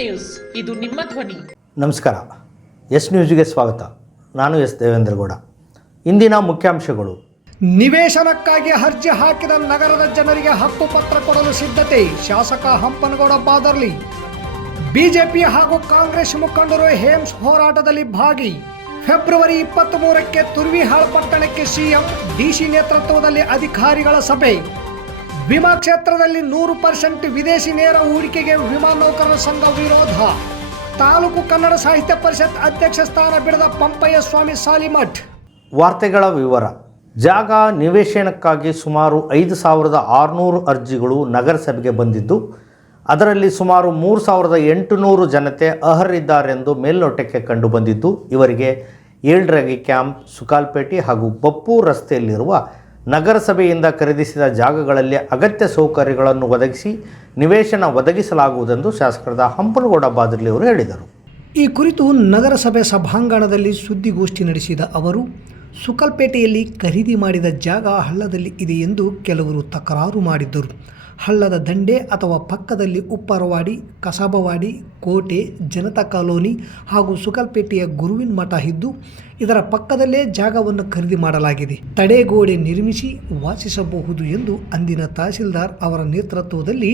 News, ಇದು ನಿಮ್ಮ ಧ್ವನಿ. ನಮಸ್ಕಾರ. ಎಸ್ ನ್ಯೂಸ್ಗೆ ಸ್ವಾಗತ. ನಾನು ಎಸ್ ದೇವೇಂದ್ರಗೌಡ. ಇಂದಿನ ಮುಖ್ಯಾಂಶಗಳು. ನಿವೇಶನಕ್ಕಾಗಿ ಅರ್ಜಿ ಹಾಕಿದ ನಗರದ ಜನರಿಗೆ ಹಕ್ಕುಪತ್ರ ಕೊಡಲು ಸಿದ್ಧತೆ, ಶಾಸಕ ಹಂಪನಗೌಡ ಬಾದರ್ಲಿ. ಬಿಜೆಪಿ ಹಾಗೂ ಕಾಂಗ್ರೆಸ್ ಮುಖಂಡರು ಹೇಮ್ಸ್ ಹೋರಾಟದಲ್ಲಿ ಭಾಗಿ. ಫೆಬ್ರವರಿ 23ಕ್ಕೆ ತುರ್ವಿಹಾಳ್ ಪಟ್ಟಣಕ್ಕೆ ಸಿಎಂ ಡಿಸಿ ನೇತೃತ್ವದಲ್ಲಿ ಅಧಿಕಾರಿಗಳ ಸಭೆ. ವಿಮಾ ಕ್ಷೇತ್ರದಲ್ಲಿ 100% ವಿದೇಶಿ ನೇರ ಹೂಡಿಕೆಗೆ ವಿಮಾ ನೌಕರರ ಸಂಘ ವಿರೋಧ. ತಾಲೂಕು ಕನ್ನಡ ಸಾಹಿತ್ಯ ಪರಿಷತ್ ಅಧ್ಯಕ್ಷ ಸ್ಥಾನ ಬಿಡದ ಪಂಪಯ್ಯ ಸ್ವಾಮಿ ಸಾಲಿಮಠ್. ವಾರ್ತೆಗಳ ವಿವರ. ಜಾಗ ನಿವೇಶನಕ್ಕಾಗಿ ಸುಮಾರು 5,600 ಅರ್ಜಿಗಳು ನಗರಸಭೆಗೆ ಬಂದಿದ್ದು, ಅದರಲ್ಲಿ ಸುಮಾರು 3,800 ಜನತೆ ಅರ್ಹರಿದ್ದಾರೆಂದು ಮೇಲ್ನೋಟಕ್ಕೆ ಕಂಡುಬಂದಿದ್ದು, ಇವರಿಗೆ ಏಳ್ರಾಗಿ ಕ್ಯಾಂಪ್, ಸುಕಾಲ್ಪೇಟೆ ಹಾಗೂ ಬಪ್ಪೂರ್ ರಸ್ತೆಯಲ್ಲಿರುವ ನಗರಸಭೆಯಿಂದ ಖರೀದಿಸಿದ ಜಾಗಗಳಲ್ಲಿ ಅಗತ್ಯ ಸೌಕರ್ಯಗಳನ್ನು ಒದಗಿಸಿ ನಿವೇಶನ ಒದಗಿಸಲಾಗುವುದೆಂದು ಶಾಸಕರಾದ ಹಂಪನಗೌಡ ಬಾದರ್ಲಿ ಅವರು ಹೇಳಿದರು. ಈ ಕುರಿತು ನಗರಸಭೆ ಸಭಾಂಗಣದಲ್ಲಿ ಸುದ್ದಿಗೋಷ್ಠಿ ನಡೆಸಿದ ಅವರು, ಸುಕಲ್ಪೇಟೆಯಲ್ಲಿ ಖರೀದಿ ಮಾಡಿದ ಜಾಗ ಹಳ್ಳದಲ್ಲಿ ಇದೆ ಎಂದು ಕೆಲವರು ತಕರಾರು ಮಾಡಿದ್ದರು. ಹಳ್ಳದ ದಂಡೆ ಅಥವಾ ಪಕ್ಕದಲ್ಲಿ ಉಪ್ಪರವಾಡಿ, ಕಸಾಬವಾಡಿ, ಕೋಟೆ, ಜನತಾ ಕಾಲೋನಿ ಹಾಗೂ ಸುಕಲ್ಪೇಟೆಯ ಗುರುವಿನ ಮಠ ಇದ್ದು, ಇದರ ಪಕ್ಕದಲ್ಲೇ ಜಾಗವನ್ನು ಖರೀದಿ ಮಾಡಲಾಗಿದೆ. ತಡೆಗೋಡೆ ನಿರ್ಮಿಸಿ ವಾಸಿಸಬಹುದು ಎಂದು ಅಂದಿನ ತಹಸೀಲ್ದಾರ್ ಅವರ ನೇತೃತ್ವದಲ್ಲಿ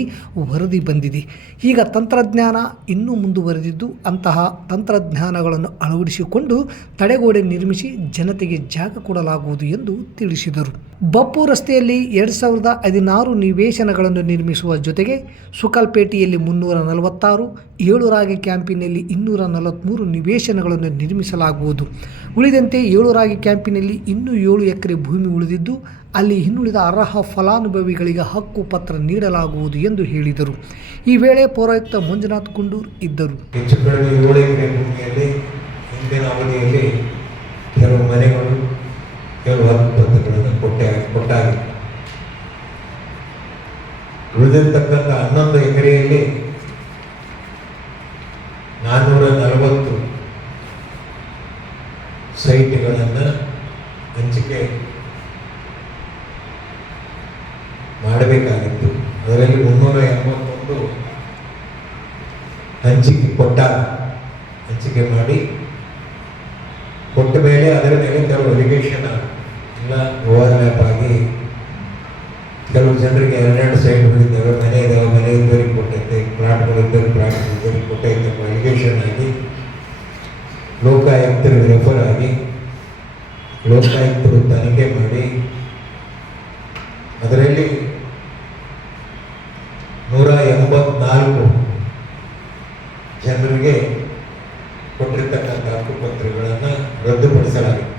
ವರದಿ ಬಂದಿದೆ. ಈಗ ತಂತ್ರಜ್ಞಾನ ಇನ್ನೂ ಮುಂದುವರೆದಿದ್ದು, ಅಂತಹ ತಂತ್ರಜ್ಞಾನಗಳನ್ನು ಅಳವಡಿಸಿಕೊಂಡು ತಡೆಗೋಡೆ ನಿರ್ಮಿಸಿ ಜನತೆಗೆ ಜಾಗ ಕೊಡಲಾಗುವುದು ಎಂದು ತಿಳಿಸಿದರು. ಬಪ್ಪು ರಸ್ತೆಯಲ್ಲಿ 2016 ನಿವೇಶನಗಳನ್ನು ನಿರ್ಮಿಸುವ ಜೊತೆಗೆ ಸುಕಲ್ಪೇಟೆಯಲ್ಲಿ 346, ಏಳುರಾಗಿ ಕ್ಯಾಂಪಿನಲ್ಲಿ 243 ನಿವೇಶನಗಳನ್ನು ನಿರ್ಮಿಸಲಾಗುವುದು. ಉಳಿದಂತೆ ಏಳುರಾಗಿ ಕ್ಯಾಂಪಿನಲ್ಲಿ ಇನ್ನೂ 7 ಎಕರೆ ಭೂಮಿ ಉಳಿದಿದ್ದು, ಅಲ್ಲಿ ಇನ್ನುಳಿದ ಅರ್ಹ ಫಲಾನುಭವಿಗಳಿಗೆ ಹಕ್ಕು ಪತ್ರ ನೀಡಲಾಗುವುದು ಎಂದು ಹೇಳಿದರು. ಈ ವೇಳೆ ಪೌರಾಯುಕ್ತ ಮಂಜುನಾಥ್ ಕುಂಡೂರ್ ಇದ್ದರು. ಹೆಚ್ಚು ಕಡಿಮೆ 7 ಎಕರೆ ಭೂಮಿಯಲ್ಲಿ ಹಿಂದಿನ ಅವಧಿಯಲ್ಲಿ ಕೆಲವು ಮನೆಗಳು, ಕೆಲವು ಹಕ್ಕುಪತ್ರಗಳನ್ನು ಕೊಟ್ಟಾಗಿದೆ. ಉಳಿದಿರ್ತಕ್ಕಂಥ 11 ಎಕರೆಯಲ್ಲಿ 440 ಸೈಟ್ಗಳನ್ನು ಹಂಚಿಕೆ ಮಾಡಬೇಕಾಗಿತ್ತು. ಅದರಲ್ಲಿ 381 ಹಂಚಿಕೆ ಮಾಡಿ ಕೊಟ್ಟ ಮೇಲೆ ಅದರ ಮೇಲೆ ಕೆಲವು ಎಲಿಗೇಷನ್ ಎಲ್ಲ ಓವರ್ಲ್ಯಾಪ್ ಆಗಿ ಕೆಲವು ಜನರಿಗೆ 2 ಸೈಟ್ಗಳಿದ್ದಾವೆ, ಮನೆ ಇದ್ದಾವೆ, ಮನೆ ಇದ್ದವರಿಗೆ ಕೊಟ್ಟೈತೆ, ಪ್ಲಾಟ್ಗಳಿದ್ದವರಿಗೆ ಕೊಟ್ಟೈತೆ ಎಲಿಗೇಷನ್ ಆಗಿ ಲೋಕಾಯುಕ್ತರಿಗೆ ರೆಫರ್ ಆಗಿ ಲೋಕಾಯುಕ್ತರು ತನಿಖೆ ಮಾಡಿ ಅದರಲ್ಲಿ 184 ಜನರಿಗೆ ಕೊಟ್ಟಿರ್ತಕ್ಕಂಥ ಹಕ್ಕುಪತ್ರಗಳನ್ನು ರದ್ದುಪಡಿಸಲಾಗಿದೆ.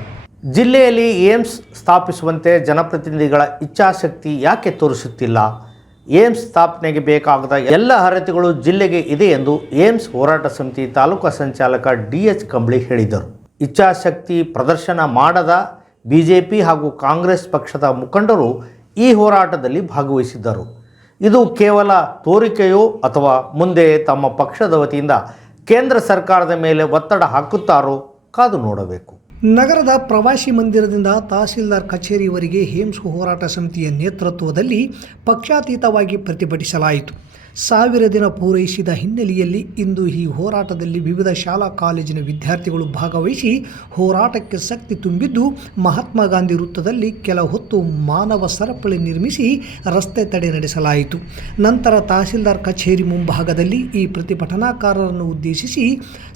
ಜಿಲ್ಲೆಯಲ್ಲಿ ಏಮ್ಸ್ ಸ್ಥಾಪಿಸುವಂತೆ ಜನಪ್ರತಿನಿಧಿಗಳ ಇಚ್ಛಾಶಕ್ತಿ ಯಾಕೆ ತೋರಿಸುತ್ತಿಲ್ಲ? ಏಮ್ಸ್ ಸ್ಥಾಪನೆಗೆ ಬೇಕಾಗದ ಎಲ್ಲ ಅರ್ಹತೆಗಳು ಜಿಲ್ಲೆಗೆ ಇದೆ ಎಂದು ಏಮ್ಸ್ ಹೋರಾಟ ಸಮಿತಿ ತಾಲೂಕಾ ಸಂಚಾಲಕ DH ಕಂಬಳಿ ಹೇಳಿದರು. ಇಚ್ಛಾಶಕ್ತಿ ಪ್ರದರ್ಶನ ಮಾಡದ ಬಿಜೆಪಿ ಹಾಗೂ ಕಾಂಗ್ರೆಸ್ ಪಕ್ಷದ ಮುಖಂಡರು ಈ ಹೋರಾಟದಲ್ಲಿ ಭಾಗವಹಿಸಿದ್ದರು. ಇದು ಕೇವಲ ತೋರಿಕೆಯೋ ಅಥವಾ ಮುಂದೆ ತಮ್ಮ ಪಕ್ಷದ ವತಿಯಿಂದ ಕೇಂದ್ರ ಸರ್ಕಾರದ ಮೇಲೆ ಒತ್ತಡ ಹಾಕುತ್ತಾರೋ ಕಾದು ನೋಡಬೇಕು. ನಗರದ ಪ್ರವಾಸಿ ಮಂದಿರದಿಂದ ತಹಸೀಲ್ದಾರ್ ಕಚೇರಿವರೆಗೆ ಹೇಮ್ಸ್ ಹೋರಾಟ ಸಮಿತಿಯ ನೇತೃತ್ವದಲ್ಲಿ ಪಕ್ಷಾತೀತವಾಗಿ ಪ್ರತಿಭಟಿಸಲಾಯಿತು. 1000 ದಿನ ಪೂರೈಸಿದ ಹಿನ್ನೆಲೆಯಲ್ಲಿ ಇಂದು ಈ ಹೋರಾಟದಲ್ಲಿ ವಿವಿಧ ಶಾಲಾ ಕಾಲೇಜಿನ ವಿದ್ಯಾರ್ಥಿಗಳು ಭಾಗವಹಿಸಿ ಹೋರಾಟಕ್ಕೆ ಶಕ್ತಿ ತುಂಬಿದ್ದು, ಮಹಾತ್ಮ ಗಾಂಧಿ ವೃತ್ತದಲ್ಲಿ ಕೆಲ ಹೊತ್ತು ಮಾನವ ಸರಪಳಿ ನಿರ್ಮಿಸಿ ರಸ್ತೆ ತಡೆ ನಡೆಸಲಾಯಿತು. ನಂತರ ತಹಸೀಲ್ದಾರ್ ಕಚೇರಿ ಮುಂಭಾಗದಲ್ಲಿ ಈ ಪ್ರತಿಭಟನಾಕಾರರನ್ನು ಉದ್ದೇಶಿಸಿ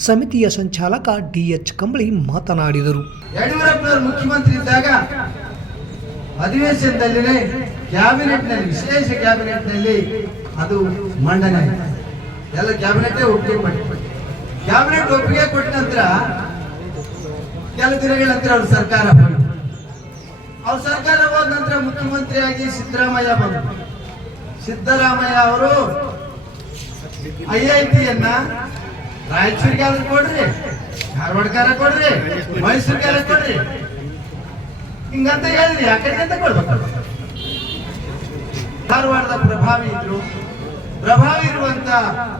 ಸಮಿತಿಯ ಸಂಚಾಲಕ DH ಕಂಬಳಿ ಮಾತನಾಡಿದರು. ಯಡಿಯೂರಪ್ಪನವರು ಮುಖ್ಯಮಂತ್ರಿ ಇದ್ದಾಗ ಅಧಿವೇಶನದಲ್ಲಿ ಕ್ಯಾಬಿನೆಟ್ನಲ್ಲಿ, ವಿಶೇಷ ಕ್ಯಾಬಿನೆಟ್ನಲ್ಲಿ ಅದು ಮಂಡನೆ ಆಯಿತು. ಎಲ್ಲ ಕ್ಯಾಬಿನೆಟ್ ಒಪ್ಪಿಗೆ ಮಾಡಿ, ಕ್ಯಾಬಿನೆಟ್ ಒಪ್ಪಿಗೆ ಕೊಟ್ಟ ನಂತರ ಕೆಲ ದಿನಗಳ ನಂತರ ಅವ್ರ ಸರ್ಕಾರ ಹೋದ ನಂತರ ಮುಖ್ಯಮಂತ್ರಿಯಾಗಿ ಸಿದ್ದರಾಮಯ್ಯ ಬಂದರು. ಸಿದ್ದರಾಮಯ್ಯ ಅವರು IIT-ಯನ್ನ ರಾಯಚೂರಿಗೆ ಕೊಡ್ರಿ, ಧಾರವಾಡಕಾರ ಕೊಡ್ರಿ, ಮೈಸೂರಿಗಾರ ಕೊಡ್ರಿ ಹಿಂಗಂತ ಹೇಳಿದ್ರಿ. ಯಾಕಂತ ಕೊಡ್ಬೇಕು? ಧಾರವಾಡದ ಪ್ರಭಾವಿ ಇರುವಂತ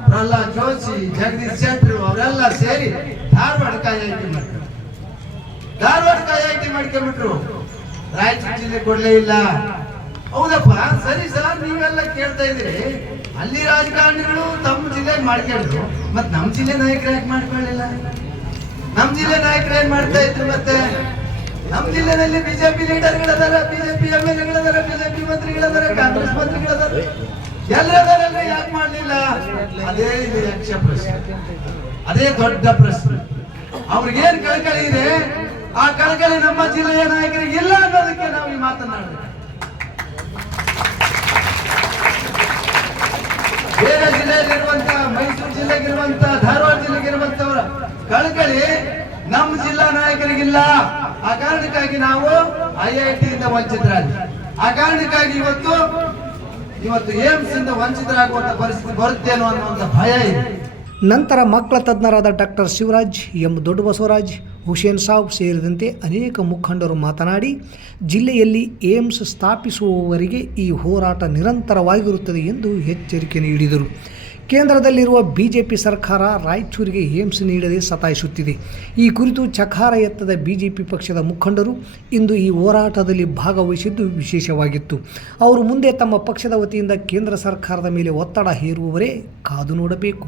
ಪ್ರಹ್ಲಾದ್ ಜೋಶಿ, ಜಗದೀಶ್ ಶೆಟ್ಟರು ಅವರೆಲ್ಲ ಸೇರಿ ಧಾರವಾಡಕ್ಕೆ IIT ಮಾಡ್ಕೊಂಡ್ಬಿಟ್ರು. ರಾಯಚೂರು ಜಿಲ್ಲೆ ಕೊಡ್ಲೇ ಇಲ್ಲ. ಹೌದಪ್ಪ, ಸರಿ ಸರ್, ನೀವೆಲ್ಲ ಕೇಳ್ತಾ ಇದ್ರಿ ಅಲ್ಲಿ ರಾಜಕಾರಣಿಗಳು ತಮ್ಮ ಜಿಲ್ಲೆಗೆ ಮಾಡ್ಕೊಂಡ್ರು, ಮತ್ತೆ ನಮ್ಮ ಜಿಲ್ಲೆ ನಾಯಕರು ಯಾಕೆ ಮಾಡ್ಕೊಳ್ಳಿಲ್ಲ? ನಮ್ಮ ಜಿಲ್ಲೆ ನಾಯಕರು ಏನ್ ಮಾಡ್ತಾ ಇದ್ರು? ಮತ್ತೆ ನಮ್ಮ ಜಿಲ್ಲೆನಲ್ಲಿ ಬಿಜೆಪಿ ಲೀಡರ್ಗಳದಾರ, ಬಿಜೆಪಿ MLA-ಗಳದಾರ, ಬಿಜೆಪಿ ಮಂತ್ರಿಗಳದಾರ, ಕಾಂಗ್ರೆಸ್ ಮಂತ್ರಿಗಳದಾರ, ಎಲ್ಲರದಾರಲ್ಲ, ಯಾಕೆ ಮಾಡ್ಲಿಲ್ಲ? ಅದೇ ಇದು ಯಕ್ಷ ಪ್ರಶ್ನೆ, ಅದೇ ದೊಡ್ಡ ಪ್ರಶ್ನೆ. ಅವ್ರಿಗೇನ್ ಕಳಕಳಿ ಇದೆ, ಆ ಕಳಕಳಿ ನಮ್ಮ ಜಿಲ್ಲೆಯ ನಾಯಕರಿಗೆ ಇಲ್ಲ ಅನ್ನೋದಕ್ಕೆ ನಾವು ಈ ಮಾತನಾಡೋದು. ಬೇರೆ ಜಿಲ್ಲೆಯಲ್ಲಿರುವಂತ, ಮೈಸೂರು ಜಿಲ್ಲೆಗಿರುವಂತ, ಧಾರವಾಡ ಜಿಲ್ಲೆಗಿರುವಂತವರ ಕಳಕಳಿ ನಮ್ಮ ಜಿಲ್ಲಾ ನಾಯಕರಿಗಿಲ್ಲ. ಆ ಕಾರಣಕ್ಕಾಗಿ ನಾವು IIT ಇಂದ ವಂಚಿತರಾಗಿ, ಆ ಕಾರಣಕ್ಕಾಗಿ ಇವತ್ತು ಏಮ್ಸ್ ಇಂದ ವಂಚಿತರಾಗುವಂತ ಪರಿಸ್ಥಿತಿ ಬರುತ್ತೇನೋ ಅನ್ನುವಂತ ಭಯ ಇದೆ. ನಂತರ ಮಕ್ಕಳ ತಜ್ಞರಾದ ಡಾಕ್ಟರ್ ಶಿವರಾಜ್, ಎಂ ದೊಡ್ಡಬಸವರಾಜ್, ಹುಸೇನ್ ಸಾಬ್ ಸೇರಿದಂತೆ ಅನೇಕ ಮುಖಂಡರು ಮಾತನಾಡಿ, ಜಿಲ್ಲೆಯಲ್ಲಿ ಏಮ್ಸ್ ಸ್ಥಾಪಿಸುವವರೆಗೆ ಈ ಹೋರಾಟ ನಿರಂತರವಾಗಿರುತ್ತದೆ ಎಂದು ಎಚ್ಚರಿಕೆ ನೀಡಿದರು. ಕೇಂದ್ರದಲ್ಲಿರುವ ಬಿಜೆಪಿ ಸರ್ಕಾರ ರಾಯಚೂರಿಗೆ ಏಮ್ಸ್ ನೀಡದೆ ಸತಾಯಿಸುತ್ತಿದೆ. ಈ ಕುರಿತು ಚಕಾರ ಎತ್ತದ ಬಿಜೆಪಿ ಪಕ್ಷದ ಮುಖಂಡರು ಇಂದು ಈ ಹೋರಾಟದಲ್ಲಿ ಭಾಗವಹಿಸಿದ್ದು ವಿಶೇಷವಾಗಿತ್ತು. ಅವರು ಮುಂದೆ ತಮ್ಮ ಪಕ್ಷದ ವತಿಯಿಂದ ಕೇಂದ್ರ ಸರ್ಕಾರದ ಮೇಲೆ ಒತ್ತಡ ಹೇರುವವರೇ ಕಾದು ನೋಡಬೇಕು.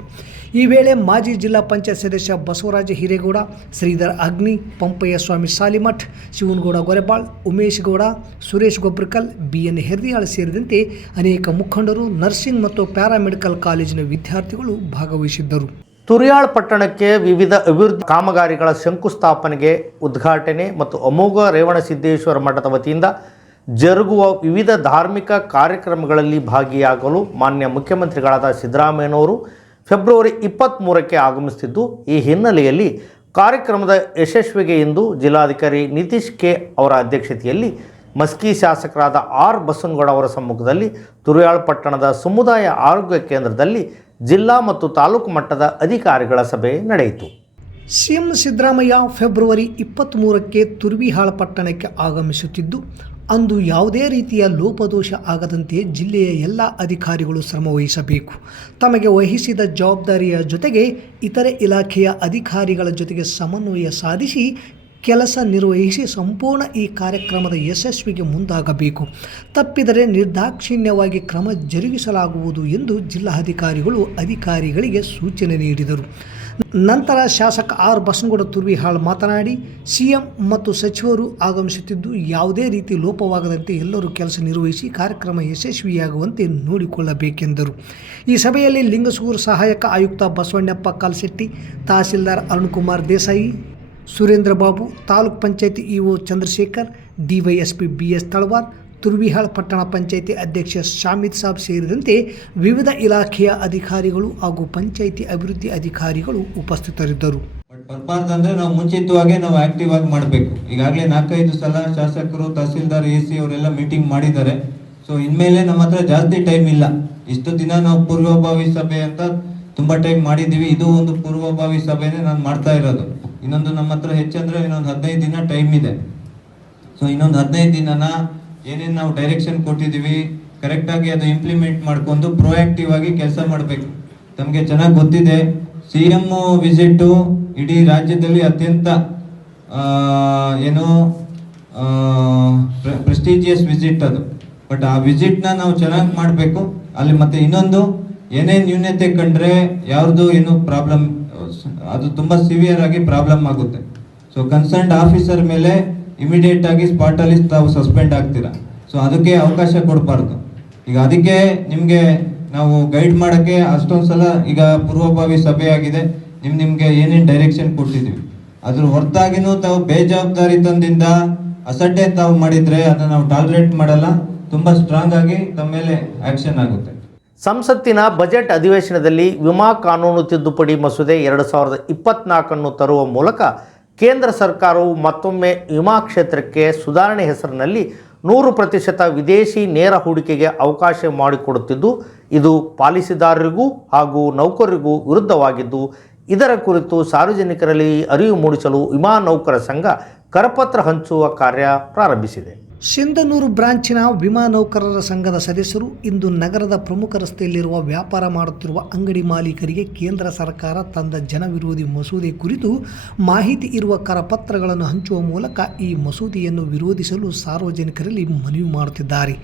ಈ ವೇಳೆ ಮಾಜಿ ಜಿಲ್ಲಾ ಪಂಚಾಯತ್ ಸದಸ್ಯ ಬಸವರಾಜ ಹಿರೇಗೌಡ, ಶ್ರೀಧರ್ ಅಗ್ನಿ, ಪಂಪಯ್ಯ ಸ್ವಾಮಿ ಸಾಲಿಮಠ್, ಶಿವನಗೌಡ ಗೊರೆಬಾಳ್, ಉಮೇಶ್ ಗೌಡ, ಸುರೇಶ್ ಗೊಬ್ರಕಲ್, BN ಹೆರ್ದಿಯಾಳ್ ಸೇರಿದಂತೆ ಅನೇಕ ಮುಖಂಡರು, ನರ್ಸಿಂಗ್ ಮತ್ತು ಪ್ಯಾರಾಮೆಡಿಕಲ್ ಕಾಲೇಜಿನ ವಿದ್ಯಾರ್ಥಿಗಳು ಭಾಗವಹಿಸಿದ್ದರು. ತುರಿಯಾಳ್ ಪಟ್ಟಣಕ್ಕೆ ವಿವಿಧ ಅಭಿವೃದ್ಧಿ ಕಾಮಗಾರಿಗಳ ಶಂಕುಸ್ಥಾಪನೆಗೆ, ಉದ್ಘಾಟನೆ ಮತ್ತು ಅಮೋಘ ರೇವಣಸಿದ್ದೇಶ್ವರ ಮಠದ ವತಿಯಿಂದ ಜರುಗುವ ವಿವಿಧ ಧಾರ್ಮಿಕ ಕಾರ್ಯಕ್ರಮಗಳಲ್ಲಿ ಭಾಗಿಯಾಗಲು ಮಾನ್ಯ ಮುಖ್ಯಮಂತ್ರಿಗಳಾದ ಸಿದ್ದರಾಮಯ್ಯನವರು ಫೆಬ್ರವರಿ 23ಕ್ಕೆ ಆಗಮಿಸುತ್ತಿದ್ದು, ಈ ಹಿನ್ನೆಲೆಯಲ್ಲಿ ಕಾರ್ಯಕ್ರಮದ ಯಶಸ್ವಿಗೆ ಇಂದು ಜಿಲ್ಲಾಧಿಕಾರಿ ನಿತೀಶ್ ಕೆ ಅವರ ಅಧ್ಯಕ್ಷತೆಯಲ್ಲಿ ಮಸ್ಕಿ ಶಾಸಕರಾದ R ಬಸವನಗೌಡ ಅವರ ಸಮ್ಮುಖದಲ್ಲಿ ತುರಿಯಾಳ್ ಪಟ್ಟಣದ ಸಮುದಾಯ ಆರೋಗ್ಯ ಕೇಂದ್ರದಲ್ಲಿ ಜಿಲ್ಲಾ ಮತ್ತು ತಾಲೂಕು ಮಟ್ಟದ ಅಧಿಕಾರಿಗಳ ಸಭೆ ನಡೆಯಿತು. CM ಸಿದ್ದರಾಮಯ್ಯ ಫೆಬ್ರವರಿ 23ಕ್ಕೆ ತುರ್ವಿಹಾಳ್ ಪಟ್ಟಣಕ್ಕೆ ಆಗಮಿಸುತ್ತಿದ್ದು, ಅಂದು ಯಾವುದೇ ರೀತಿಯ ಲೋಪದೋಷ ಆಗದಂತೆ ಜಿಲ್ಲೆಯ ಎಲ್ಲ ಅಧಿಕಾರಿಗಳು ಶ್ರಮವಹಿಸಬೇಕು. ತಮಗೆ ವಹಿಸಿದ ಜವಾಬ್ದಾರಿಯ ಜೊತೆಗೆ ಇತರೆ ಇಲಾಖೆಯ ಅಧಿಕಾರಿಗಳ ಜೊತೆಗೆ ಸಮನ್ವಯ ಸಾಧಿಸಿ ಕೆಲಸ ನಿರ್ವಹಿಸಿ ಸಂಪೂರ್ಣ ಈ ಕಾರ್ಯಕ್ರಮದ ಯಶಸ್ವಿಗೆ ಮುಂದಾಗಬೇಕು. ತಪ್ಪಿದರೆ ನಿರ್ದಾಕ್ಷಿಣ್ಯವಾಗಿ ಕ್ರಮ ಜರುಗಿಸಲಾಗುವುದು ಎಂದು ಜಿಲ್ಲಾಧಿಕಾರಿಗಳು ಅಧಿಕಾರಿಗಳಿಗೆ ಸೂಚನೆ ನೀಡಿದರು. ನಂತರ ಶಾಸಕ R ಬಸವನಗೌಡ ತುರ್ವಿಹಾಳ್ ಮಾತನಾಡಿ, CM ಮತ್ತು ಸಚಿವರು ಆಗಮಿಸುತ್ತಿದ್ದು ಯಾವುದೇ ರೀತಿ ಲೋಪವಾಗದಂತೆ ಎಲ್ಲರೂ ಕೆಲಸ ನಿರ್ವಹಿಸಿ ಕಾರ್ಯಕ್ರಮ ಯಶಸ್ವಿಯಾಗುವಂತೆ ನೋಡಿಕೊಳ್ಳಬೇಕೆಂದರು. ಈ ಸಭೆಯಲ್ಲಿ ಲಿಂಗಸೂರು ಸಹಾಯಕ ಆಯುಕ್ತ ಬಸವಣ್ಣಪ್ಪ ಕಾಲ್ಸೆಟ್ಟಿ, ತಹಸೀಲ್ದಾರ್ ಅರುಣ್ಕುಮಾರ್ ದೇಸಾಯಿ, ಸುರೇಂದ್ರ ಬಾಬು, ತಾಲೂಕ್ ಪಂಚಾಯತಿ EO Chandrashekhar, DYSP BS Talawar, Turvihal ಪಟ್ಟಣ ಪಂಚಾಯಿತಿ ಅಧ್ಯಕ್ಷ ಶಾಮಿದ್ ಸಾಬ್ ಸೇರಿದಂತೆ ವಿವಿಧ ಇಲಾಖೆಯ ಅಧಿಕಾರಿಗಳು ಹಾಗೂ ಪಂಚಾಯಿತಿ ಅಭಿವೃದ್ಧಿ ಅಧಿಕಾರಿಗಳು ಉಪಸ್ಥಿತರಿದ್ದರು. ಬರಬಾರ್ದಂದ್ರೆ ನಾವು ಮುಂಚಿತವಾಗಿ ನಾವು ಆಕ್ಟಿವ್ ಆಗಿ ಮಾಡಬೇಕು. ಈಗಾಗಲೇ 4-5 ಸಲ ಶಾಸಕರು, ತಹಸೀಲ್ದಾರ್, AC ಅವರೆಲ್ಲ ಮೀಟಿಂಗ್ ಮಾಡಿದ್ದಾರೆ. ಸೊ ಇನ್ಮೇಲೆ ನಮ್ಮ ಹತ್ರ ಜಾಸ್ತಿ ಟೈಮ್ ಇಲ್ಲ. ಇಷ್ಟು ದಿನ ನಾವು ಪೂರ್ವಭಾವಿ ಸಭೆ ಅಂತ ತುಂಬಾ ಟೈಮ್ ಮಾಡಿದ್ದೀವಿ. ಇದು ಒಂದು ಪೂರ್ವಭಾವಿ ಸಭೆನೇ ನಾನು ಮಾಡ್ತಾ ಇರೋದು. ಇನ್ನೊಂದು ನಮ್ಮ ಹತ್ರ ಹೆಚ್ಚಂದ್ರೆ ಇನ್ನೊಂದು 15 ದಿನ ಟೈಮ್ ಇದೆ. ಸೊ ಇನ್ನೊಂದು 15 ದಿನನ ಏನೇನು ನಾವು ಡೈರೆಕ್ಷನ್ ಕೊಟ್ಟಿದ್ದೀವಿ ಕರೆಕ್ಟಾಗಿ ಅದು ಇಂಪ್ಲಿಮೆಂಟ್ ಮಾಡ್ಕೊಂಡು ಪ್ರೊಆಕ್ಟಿವ್ ಆಗಿ ಕೆಲಸ ಮಾಡಬೇಕು. ತಮಗೆ ಚೆನ್ನಾಗಿ ಗೊತ್ತಿದೆ, CM ವಿಸಿಟ್ ಇಡೀ ರಾಜ್ಯದಲ್ಲಿ ಅತ್ಯಂತ ಪ್ರೆಸ್ಟೀಜಿಯಸ್ ವಿಸಿಟ್ ಅದು. ಬಟ್ ಆ ವಿಸಿಟ್ನ ನಾವು ಚೆನ್ನಾಗಿ ಮಾಡಬೇಕು. ಅಲ್ಲಿ ಮತ್ತೆ ಇನ್ನೊಂದು ಏನೇ ನ್ಯೂನತೆ ಕಂಡ್ರೆ ಯಾವ್ದು ಏನು ಪ್ರಾಬ್ಲಮ್, ಅದು ತುಂಬಾ ಸಿವಿಯರ್ ಆಗಿ ಪ್ರಾಬ್ಲಮ್ ಆಗುತ್ತೆ. ಸೊ ಕನ್ಸರ್ನ್ಡ್ ಆಫೀಸರ್ ಮೇಲೆ ಇಮಿಡಿಯೇಟ್ ಆಗಿ ಸ್ಪಾಟ್ ಅಲ್ಲಿ ತಾವು ಸಸ್ಪೆಂಡ್ ಆಗ್ತೀರಾ. ಸೊ ಅದಕ್ಕೆ ಅವಕಾಶ ಕೊಡಬಾರ್ದು. ಈಗ ಅದಕ್ಕೆ ನಿಮ್ಗೆ ನಾವು ಗೈಡ್ ಮಾಡಕ್ಕೆ ಅಷ್ಟೊಂದು ಸಲ ಈಗ ಪೂರ್ವಭಾವಿ ಸಭೆ ಆಗಿದೆ. ನಿಮ್ಗೆ ಏನೇನು ಡೈರೆಕ್ಷನ್ ಕೊಟ್ಟಿದ್ದೀವಿ ಅದ್ರ ಹೊರತಾಗಿನೂ ತಾವು ಬೇಜವಾಬ್ದಾರಿ ತಂದಿಂದ ಅಸಡ್ಡೆ ತಾವು ಮಾಡಿದ್ರೆ ಅದನ್ನ ನಾವು ಟಾಲರೇಟ್ ಮಾಡಲ್ಲ. ತುಂಬಾ ಸ್ಟ್ರಾಂಗ್ ಆಗಿ ತಮ್ಮ ಮೇಲೆ ಆಕ್ಷನ್ ಆಗುತ್ತೆ. ಸಂಸತ್ತಿನ ಬಜೆಟ್ ಅಧಿವೇಶನದಲ್ಲಿ ವಿಮಾ ಕಾನೂನು ತಿದ್ದುಪಡಿ ಮಸೂದೆ 2024 ತರುವ ಮೂಲಕ ಕೇಂದ್ರ ಸರ್ಕಾರವು ಮತ್ತೊಮ್ಮೆ ವಿಮಾ ಕ್ಷೇತ್ರಕ್ಕೆ ಸುಧಾರಣೆ ಹೆಸರಿನಲ್ಲಿ 100% ವಿದೇಶಿ ನೇರ ಹೂಡಿಕೆಗೆ ಅವಕಾಶ ಮಾಡಿಕೊಡುತ್ತಿದ್ದು, ಇದು ಪಾಲಿಸಿದಾರರಿಗೂ ಹಾಗೂ ನೌಕರರಿಗೂ ವಿರುದ್ಧವಾಗಿದ್ದು, ಇದರ ಕುರಿತು ಸಾರ್ವಜನಿಕರಲ್ಲಿ ಅರಿವು ಮೂಡಿಸಲು ವಿಮಾ ನೌಕರ ಸಂಘ ಕರಪತ್ರ ಹಂಚುವ ಕಾರ್ಯ ಪ್ರಾರಂಭಿಸಿದೆ. ಸಿಂಧನೂರು ಬ್ರಾಂಚಿನ ವಿಮಾ ನೌಕರರ ಸಂಘದ ಸದಸ್ಯರು ಇಂದು ನಗರದ ಪ್ರಮುಖ ರಸ್ತೆಯಲ್ಲಿರುವ ವ್ಯಾಪಾರ ಮಾಡುತ್ತಿರುವ ಅಂಗಡಿ ಮಾಲೀಕರಿಗೆ ಕೇಂದ್ರ ಸರ್ಕಾರ ತಂದ ಜನವಿರೋಧಿ ಮಸೂದೆ ಕುರಿತು ಮಾಹಿತಿ ಇರುವ ಕರಪತ್ರಗಳನ್ನು ಹಂಚುವ ಮೂಲಕ ಈ ಮಸೂದೆಯನ್ನು ವಿರೋಧಿಸಲು ಸಾರ್ವಜನಿಕರಲ್ಲಿ ಮನವಿ ಮಾಡುತ್ತಿದ್ದಾರೆ.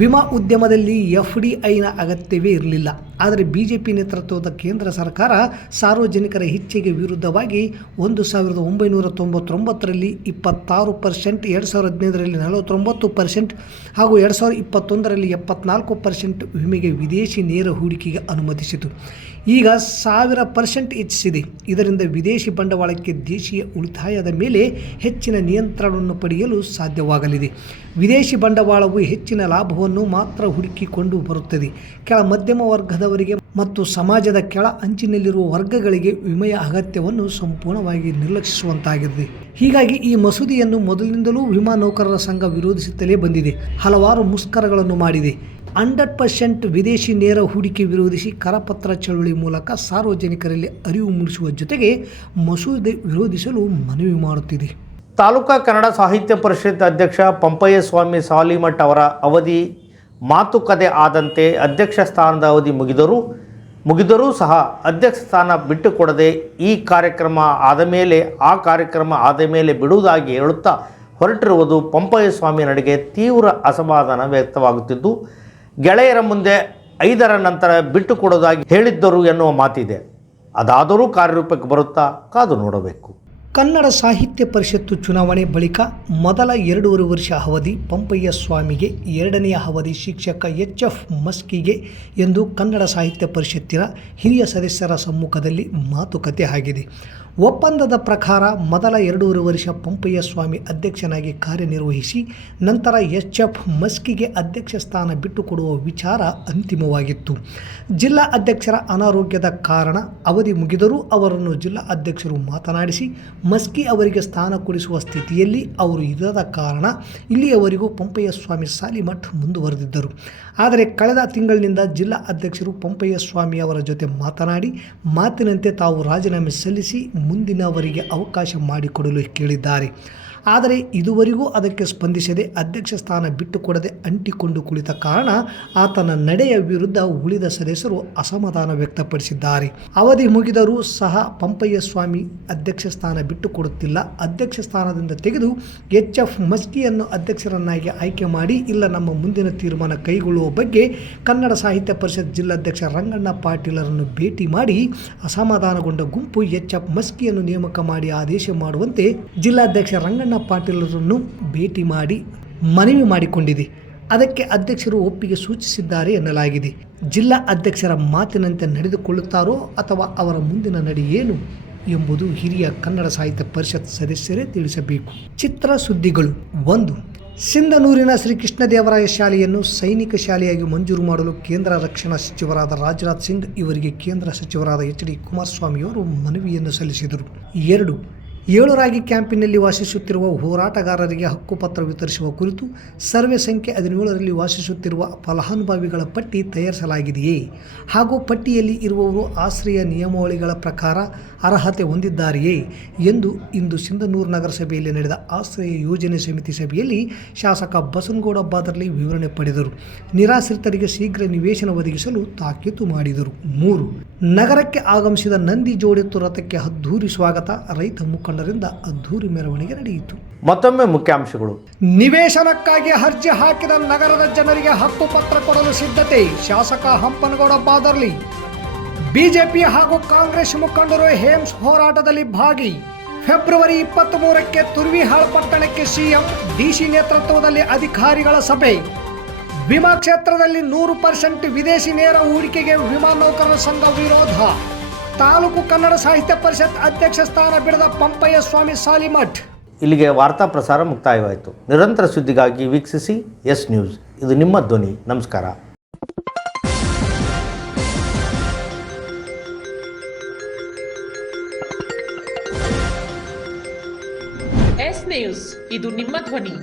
ವಿಮಾ ಉದ್ಯಮದಲ್ಲಿ FDIನ ಅಗತ್ಯವೇ ಇರಲಿಲ್ಲ. ಆದರೆ BJP ನೇತೃತ್ವದ ಕೇಂದ್ರ ಸರ್ಕಾರ ಸಾರ್ವಜನಿಕರ ಇಚ್ಛೆಗೆ ವಿರುದ್ಧವಾಗಿ 1999ರಲ್ಲಿ 26%, 2015ರಲ್ಲಿ 49% ಹಾಗೂ 2021ರಲ್ಲಿ 74% ವಿಮೆಗೆ ವಿದೇಶಿ ನೇರ ಹೂಡಿಕೆಗೆ ಅನುಮತಿಸಿತು. ಈಗ 1000% ಹೆಚ್ಚಿಸಿದೆ. ಇದರಿಂದ ವಿದೇಶಿ ಬಂಡವಾಳಕ್ಕೆ ದೇಶೀಯ ಉಳಿತಾಯದ ಮೇಲೆ ಹೆಚ್ಚಿನ ನಿಯಂತ್ರಣವನ್ನು ಪಡೆಯಲು ಸಾಧ್ಯವಾಗಲಿದೆ. ವಿದೇಶಿ ಬಂಡವಾಳವು ಹೆಚ್ಚಿನ ಲಾಭವನ್ನು ಮಾತ್ರ ಹುಡುಕಿಕೊಂಡು ಬರುತ್ತದೆ. ಕೆಳ ಮಧ್ಯಮ ವರ್ಗದವರಿಗೆ ಮತ್ತು ಸಮಾಜದ ಕೆಳ ಅಂಚಿನಲ್ಲಿರುವ ವರ್ಗಗಳಿಗೆ ವಿಮೆಯ ಅಗತ್ಯವನ್ನು ಸಂಪೂರ್ಣವಾಗಿ ನಿರ್ಲಕ್ಷಿಸುವಂತಾಗಿದೆ. ಹೀಗಾಗಿ ಈ ಮಸೂದೆಯನ್ನು ಮೊದಲಿನಿಂದಲೂ ವಿಮಾ ನೌಕರರ ಸಂಘ ವಿರೋಧಿಸುತ್ತಲೇ ಬಂದಿದೆ. ಹಲವಾರು ಮುಷ್ಕರಗಳನ್ನು ಮಾಡಿದೆ. 100% ವಿದೇಶಿ ನೇರ ಹೂಡಿಕೆ ವಿರೋಧಿಸಿ ಕರಪತ್ರ ಚಳವಳಿ ಮೂಲಕ ಸಾರ್ವಜನಿಕರಲ್ಲಿ ಅರಿವು ಮೂಡಿಸುವ ಜೊತೆಗೆ ಮಸೂದೆ ವಿರೋಧಿಸಲು ಮನವಿ ಮಾಡುತ್ತಿದೆ. ತಾಲೂಕಾ ಕನ್ನಡ ಸಾಹಿತ್ಯ ಪರಿಷತ್ ಅಧ್ಯಕ್ಷ ಪಂಪಯ್ಯ ಸ್ವಾಮಿ ಸಾಲಿಮಠ್ ಅವರ ಅವಧಿ ಮಾತುಕತೆ ಆದಂತೆ ಅಧ್ಯಕ್ಷ ಸ್ಥಾನದ ಅವಧಿ ಮುಗಿದರೂ ಸಹ ಅಧ್ಯಕ್ಷ ಸ್ಥಾನ ಬಿಟ್ಟುಕೊಡದೆ ಆ ಕಾರ್ಯಕ್ರಮ ಆದ ಮೇಲೆ ಬಿಡುವುದಾಗಿ ಹೇಳುತ್ತಾ ಹೊರಟಿರುವುದು ಪಂಪಯ್ಯ ಸ್ವಾಮಿ ನಡೆಗೆ ತೀವ್ರ ಅಸಮಾಧಾನ ವ್ಯಕ್ತವಾಗುತ್ತಿದ್ದು, ಗೆಳೆಯರ ಮುಂದೆ 5ರ ನಂತರ ಬಿಟ್ಟು ಕೊಡೋದಾಗಿ ಹೇಳಿದ್ದರು ಎನ್ನುವ ಮಾತಿದೆ. ಅದಾದರೂ ಕಾರ್ಯರೂಪಕ್ಕೆ ಬರುತ್ತಾ ಕಾದು ನೋಡಬೇಕು. ಕನ್ನಡ ಸಾಹಿತ್ಯ ಪರಿಷತ್ತು ಚುನಾವಣೆ ಬಳಿಕ ಮೊದಲ 2.5 ವರ್ಷ ಅವಧಿ ಪಂಪಯ್ಯ ಸ್ವಾಮಿಗೆ, 2ನೇ ಅವಧಿ ಶಿಕ್ಷಕ HF ಮಸ್ಕಿಗೆ ಎಂದು ಕನ್ನಡ ಸಾಹಿತ್ಯ ಪರಿಷತ್ತಿನ ಹಿರಿಯ ಸದಸ್ಯರ ಸಮ್ಮುಖದಲ್ಲಿ ಮಾತುಕತೆ ಆಗಿದೆ. ಒಪ್ಪಂದದ ಪ್ರಕಾರ ಮೊದಲ 2.5 ವರ್ಷ ಪಂಪಯ್ಯ ಸ್ವಾಮಿ ಅಧ್ಯಕ್ಷನಾಗಿ ಕಾರ್ಯನಿರ್ವಹಿಸಿ ನಂತರ HF ಮಸ್ಕಿಗೆ ಅಧ್ಯಕ್ಷ ಸ್ಥಾನ ಬಿಟ್ಟುಕೊಡುವ ವಿಚಾರ ಅಂತಿಮವಾಗಿತ್ತು. ಜಿಲ್ಲಾ ಅಧ್ಯಕ್ಷರ ಅನಾರೋಗ್ಯದ ಕಾರಣ ಅವಧಿ ಮುಗಿದರೂ ಅವರನ್ನು ಜಿಲ್ಲಾ ಅಧ್ಯಕ್ಷರು ಮಾತನಾಡಿಸಿ ಮಸ್ಕಿ ಅವರಿಗೆ ಸ್ಥಾನ ಕೊಡಿಸುವ ಸ್ಥಿತಿಯಲ್ಲಿ ಅವರು ಇರದ ಕಾರಣ ಇಲ್ಲಿಯವರೆಗೂ ಪಂಪಯ್ಯ ಸ್ವಾಮಿ ಸಾಲಿಮಠ್ ಮುಂದುವರೆದಿದ್ದರು. ಆದರೆ ಕಳೆದ ತಿಂಗಳಿನಿಂದ ಜಿಲ್ಲಾ ಅಧ್ಯಕ್ಷರು ಪಂಪಯ್ಯ ಸ್ವಾಮಿ ಅವರ ಜೊತೆ ಮಾತನಾಡಿ ಮಾತಿನಂತೆ ತಾವು ರಾಜೀನಾಮೆ ಸಲ್ಲಿಸಿ ಮುಂದಿನವರಿಗೆ ಅವಕಾಶ ಮಾಡಿಕೊಡಲು ಕೇಳಿದ್ದಾರೆ. ಆದರೆ ಇದುವರೆಗೂ ಅದಕ್ಕೆ ಸ್ಪಂದಿಸದೆ ಅಧ್ಯಕ್ಷ ಸ್ಥಾನ ಬಿಟ್ಟುಕೊಡದೆ ಅಂಟಿಕೊಂಡು ಕುಳಿತ ಕಾರಣ ಆತನ ನಡೆಯ ವಿರುದ್ಧ ಉಳಿದ ಸದಸ್ಯರು ಅಸಮಾಧಾನ ವ್ಯಕ್ತಪಡಿಸಿದ್ದಾರೆ. ಅವಧಿ ಮುಗಿದರೂ ಸಹ ಪಂಪಯ್ಯ ಸ್ವಾಮಿ ಅಧ್ಯಕ್ಷ ಸ್ಥಾನ ಬಿಟ್ಟುಕೊಡುತ್ತಿಲ್ಲ. ಅಧ್ಯಕ್ಷ ಸ್ಥಾನದಿಂದ ತೆಗೆದು HF ಮಸ್ಕಿಯನ್ನು ಅಧ್ಯಕ್ಷರನ್ನಾಗಿ ಆಯ್ಕೆ ಮಾಡಿ ಇಲ್ಲ ನಮ್ಮ ಮುಂದಿನ ತೀರ್ಮಾನ ಕೈಗೊಳ್ಳುವ ಬಗ್ಗೆ ಕನ್ನಡ ಸಾಹಿತ್ಯ ಪರಿಷತ್ ಜಿಲ್ಲಾಧ್ಯಕ್ಷ ರಂಗಣ್ಣ ಪಾಟೀಲರನ್ನು ಭೇಟಿ ಮಾಡಿ ಅಸಮಾಧಾನಗೊಂಡ ಗುಂಪು HF ಮಸ್ಕಿಯನ್ನು ನೇಮಕ ಮಾಡಿ ಆದೇಶ ಮಾಡುವಂತೆ ಜಿಲ್ಲಾಧ್ಯಕ್ಷ ರಂಗಣ್ಣ ಪಾಟೀಲರನ್ನು ಭೇಟಿ ಮಾಡಿ ಮನವಿ ಮಾಡಿಕೊಂಡಿದೆ. ಅದಕ್ಕೆ ಅಧ್ಯಕ್ಷರು ಒಪ್ಪಿಗೆ ಸೂಚಿಸಿದ್ದಾರೆ ಎನ್ನಲಾಗಿದೆ. ಜಿಲ್ಲಾ ಅಧ್ಯಕ್ಷರ ಮಾತಿನಂತೆ ನಡೆದುಕೊಳ್ಳುತ್ತಾರೋ ಅಥವಾ ಅವರ ಮುಂದಿನ ನಡೆ ಏನು ಎಂಬುದು ಹಿರಿಯ ಕನ್ನಡ ಸಾಹಿತ್ಯ ಪರಿಷತ್ ಸದಸ್ಯರೇ ತಿಳಿಸಬೇಕು. ಚಿತ್ರ ಸುದ್ದಿಗಳು. 1. ಸಿಂಧನೂರಿನ ಶ್ರೀಕೃಷ್ಣದೇವರಾಯ ಶಾಲೆಯನ್ನು ಸೈನಿಕ ಶಾಲೆಯಾಗಿ ಮಂಜೂರು ಮಾಡಲು ಕೇಂದ್ರ ರಕ್ಷಣಾ ಸಚಿವರಾದ ರಾಜನಾಥ್ ಸಿಂಗ್ ಇವರಿಗೆ ಕೇಂದ್ರ ಸಚಿವರಾದ HD ಕುಮಾರಸ್ವಾಮಿಯವರು ಮನವಿಯನ್ನು ಸಲ್ಲಿಸಿದರು. 2. 7 ರಾಗಿ ಕ್ಯಾಂಪಿನಲ್ಲಿ ವಾಸಿಸುತ್ತಿರುವ ಹೋರಾಟಗಾರರಿಗೆ ಹಕ್ಕುಪತ್ರ ವಿತರಿಸುವ ಕುರಿತು ಸರ್ವೆ ಸಂಖ್ಯೆ 17ರಲ್ಲಿ ವಾಸಿಸುತ್ತಿರುವ ಫಲಾನುಭವಿಗಳ ಪಟ್ಟಿ ತಯಾರಿಸಲಾಗಿದೆಯೇ ಹಾಗೂ ಪಟ್ಟಿಯಲ್ಲಿ ಇರುವವರು ಆಶ್ರಯ ನಿಯಮಾವಳಿಗಳ ಪ್ರಕಾರ ಅರ್ಹತೆ ಹೊಂದಿದ್ದಾರೆಯೇ ಎಂದು ಇಂದು ಸಿಂಧನೂರು ನಗರಸಭೆಯಲ್ಲಿ ನಡೆದ ಆಶ್ರಯ ಯೋಜನೆ ಸಮಿತಿ ಸಭೆಯಲ್ಲಿ ಶಾಸಕ ಬಸನಗೌಡ ಬಾದರ್ಲಿ ವಿವರಣೆ ಪಡೆದರು. ನಿರಾಶ್ರಿತರಿಗೆ ಶೀಘ್ರ ನಿವೇಶನ ಒದಗಿಸಲು ತಾಕೀತು ಮಾಡಿದರು. 3. ನಗರಕ್ಕೆ ಆಗಮಿಸಿದ ನಂದಿ ಜೋಡೆತ್ತು ರಥಕ್ಕೆ ಅದ್ಧೂರಿ ಸ್ವಾಗತ, ರೈತ ಮುಖಂಡರಿಂದ ಅದ್ಧೂರಿ ಮೆರವಣಿಗೆ ನಡೆಯಿತು. ಮತ್ತೊಮ್ಮೆ ಮುಖ್ಯಾಂಶಗಳು. ನಿವೇಶನಕ್ಕಾಗಿ ಅರ್ಜಿ ಹಾಕಿದ ನಗರದ ಜನರಿಗೆ ಹಕ್ಕುಪತ್ರ ಕೊಡಲು ಸಿದ್ಧತೆ, ಶಾಸಕ ಹಂಪನಗೌಡ ಬಾದರ್ಲಿ. ಬಿಜೆಪಿ ಹಾಗೂ ಕಾಂಗ್ರೆಸ್ ಮುಖಂಡರು ಹೇಮ್ಸ್ ಹೋರಾಟದಲ್ಲಿ ಭಾಗಿ. ಫೆಬ್ರವರಿ 23ಕ್ಕೆ ತುರ್ವಿಹಾಳ್ ಪಟ್ಟಣಕ್ಕೆ ಸಿಎಂ, ಡಿಸಿ ನೇತೃತ್ವದಲ್ಲಿ ಅಧಿಕಾರಿಗಳ ಸಭೆ. ವಿಮಾ ಕ್ಷೇತ್ರದಲ್ಲಿ 100% ವಿದೇಶಿ ನೇರ ಹೂಡಿಕೆಗೆ ವಿಮಾ ನೌಕರರ ಸಂಘ ವಿರೋಧ. ತಾಲೂಕು ಕನ್ನಡ ಸಾಹಿತ್ಯ ಪರಿಷತ್ ಅಧ್ಯಕ್ಷ ಸ್ಥಾನ ಬಿಡದ ಪಂಪಯ್ಯ ಸ್ವಾಮಿ ಸಾಲಿಮಠ್. ಇಲ್ಲಿಗೆ ವಾರ್ತಾ ಪ್ರಸಾರ ಮುಕ್ತಾಯವಾಯಿತು. ನಿರಂತರ ಸುದ್ದಿಗಾಗಿ ವೀಕ್ಷಿಸಿ ಎಸ್ ನ್ಯೂಸ್. ಇದು ನಿಮ್ಮ ಧ್ವನಿ. ನಮಸ್ಕಾರ. ಎಸ್ ನ್ಯೂಸ್, ಇದು ನಿಮ್ಮ ಧ್ವನಿ.